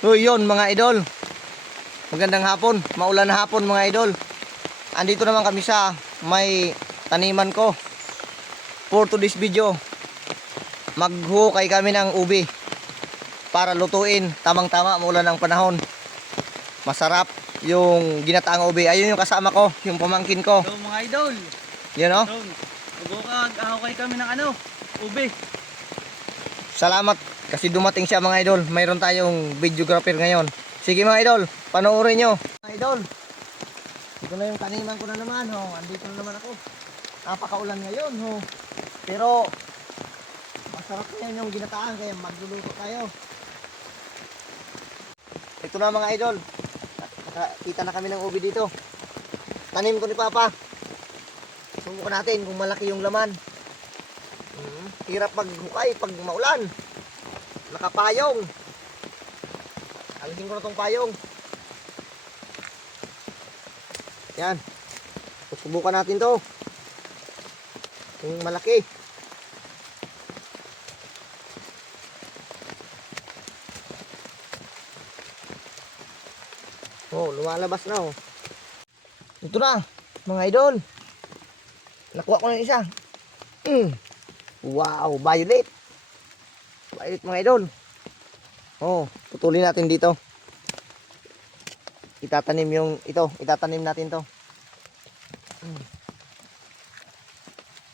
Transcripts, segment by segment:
So yun mga idol, magandang hapon, maulan na hapon mga idol. Andito naman kami sa may taniman ko. For today's video, maghukay kami ng ubi para lutuin. Tamang-tama, maulan ng panahon. Masarap yung ginataang ubi. Ayun yung kasama ko, yung pamangkin ko. So mga idol, Yun o. maghukay kami ng ubi. Salamat kasi dumating siya mga idol. Mayroon tayong videographer ngayon. Sige mga idol, panoorin nyo. Mga idol, ito na yung taniman ko na naman. Ho. Andito na naman ako. Napakaulan ngayon. Ho. Pero masarap na yan yung ginataan. Kaya magluluto tayo. Ito na mga idol. Nakakita na kami ng ubi dito. Tanim ko ni Papa. Subukan natin kung malaki yung laman. Hirap maghukay pag maulan. Nakapayong. Alisin ko na tong payong. Yan. Susubukan natin to. Yung malaki. Oh, lumalabas na oh. Ito na, mga idol. Nakuha ko na isa. Wow, violet. Violet mga idol. Oh, putulin natin dito. Itatanim itatanim natin to.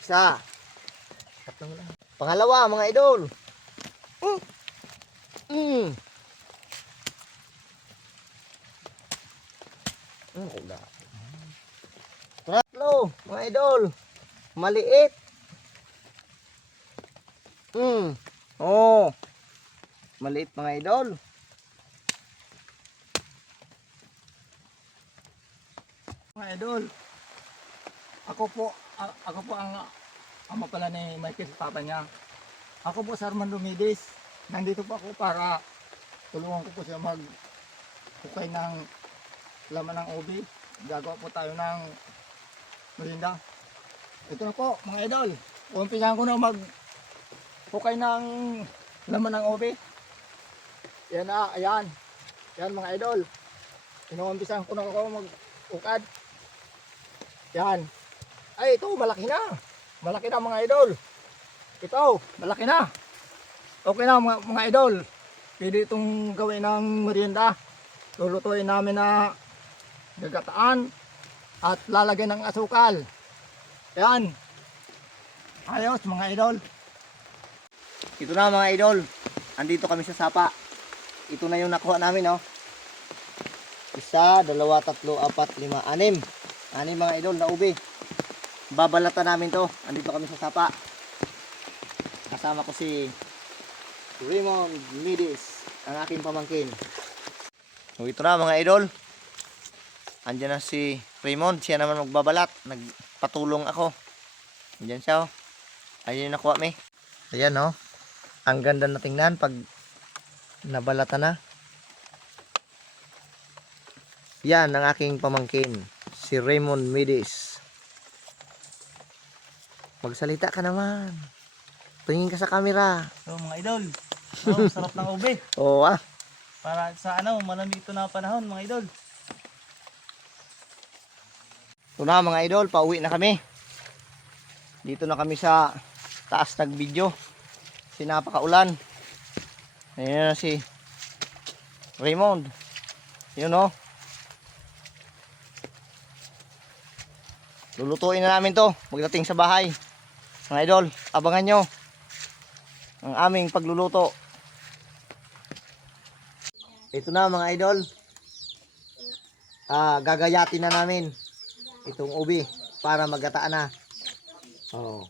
Isa. Pangalawa mga idol. Wala. Tatlo mga idol. Maliit. Oh. Maliit mga idol. Mga idol, ako po ang ama pala ni Michael, papa niya. Ako po si Armando Midis. Nandito po ako para tulungan ko po siya maghukay ng laman ng ubi. Gagawa po tayo ng merinda. Ito na po mga idol. Umpisahan ko na maghukay ng laman ng ubi. Yan na, ayan. Yan mga idol. Inuumpisahan ko na ako mag-ukad. Yan. Ay, ito, malaki na. Malaki na mga idol. Ito, malaki na. Okay na mga idol. Pwede itong gawin ng merienda. Lulutuin namin na gagataan at lalagyan ng asukal. Yan. Ayos mga idol. Ito na mga idol. Andito kami sa sapa. Ito na yung nakuha namin, oh. Isa, dalawa, tatlo, apat, lima, anim. Anim mga idol na ubi. Babalatan namin to. Andito kami sa sapa. Kasama ko si Raymond Midis, ang aking pamangkin. So ito na mga idol. Andiyan na si Raymond. Siya naman magbabalat. Nagpatulong ako. Andiyan siya, oh. Ayun yung nakuha me. Ayan, oh. Ang ganda na tingnan pag nabalatan na. Yan ang aking pamangkin, si Raymond Midis. Magsalita ka naman. Tingin ka sa camera. So mga idol, sarap ng ubi. Oo ah. Para sa malamig ito na panahon mga idol. Ito na mga idol, pauwi na kami. Dito na kami sa taas nag-video. Napakaulan. Ayan na si Raymond. Yun o. Lulutuin na namin to pagdating sa bahay. Mga idol, abangan nyo ang aming pagluluto. Ito na mga idol. Gagayatin na namin itong ubi para magataan na. Oh.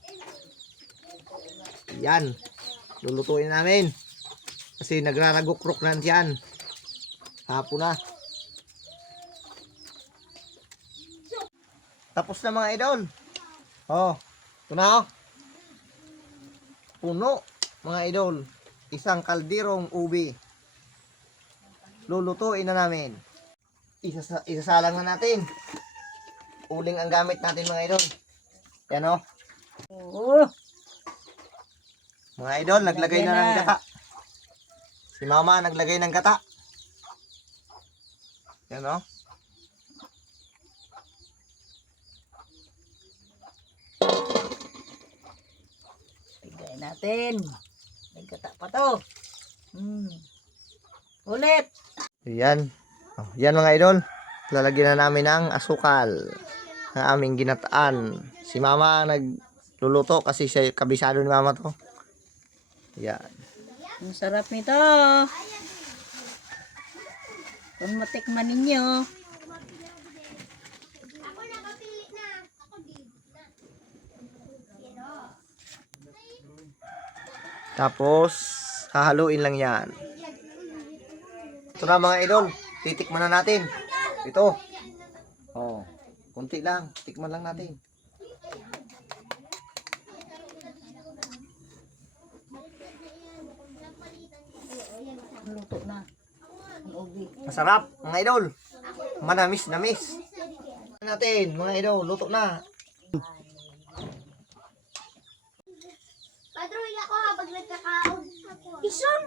Yan. Lulutuin namin. Kasi nagraragok-rok na yan. Hapon na. Tapos na mga idol. Oh. Ito na, oh. Puno mga idol. Isang kalderong ubi. Lulutuin na namin. Isasalang na natin. Uling ang gamit natin mga idol. Yan, oh. Mga idol, naglagay na ng gata. Si mama naglagay ng gata. Yan o. Bigay natin. May gata pa to. Ulit. Yan. Oh, yan mga idol. Lalagyan na namin ng asukal ng aming ginataan. Si mama ang nagluluto kasi siya kabisado ni mama to. Yan. Ang sarap nito. Kung matikman ninyo. Tapos, hahaluin lang yan. Ito na mga idol. Titikman na natin. Ito. Oh, kunti lang. Tikman lang natin. Luto na. Ang ubi. Masarap, mga idol. Manamis-namis. Natin, mga idol. Luto na. Padroy ako habang nagkakaon. Ison!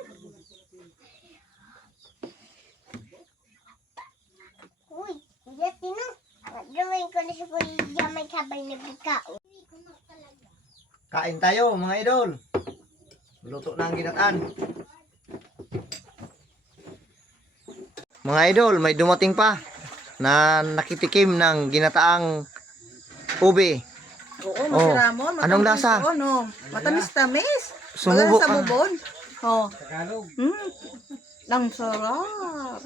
Uy, hindi na. Padroy ko na sa kuliya may habang nagkakaon. Kain tayo, mga idol. Luto na ang ginataan. Mga idol, may dumating pa na nakitikim ng ginataang ube. Oo, Oh, Ramon. anong lasa? No. Matamis-tamis. Sumubok Wala sa ka. bubon. Oh. Tagalog. Ang sarap.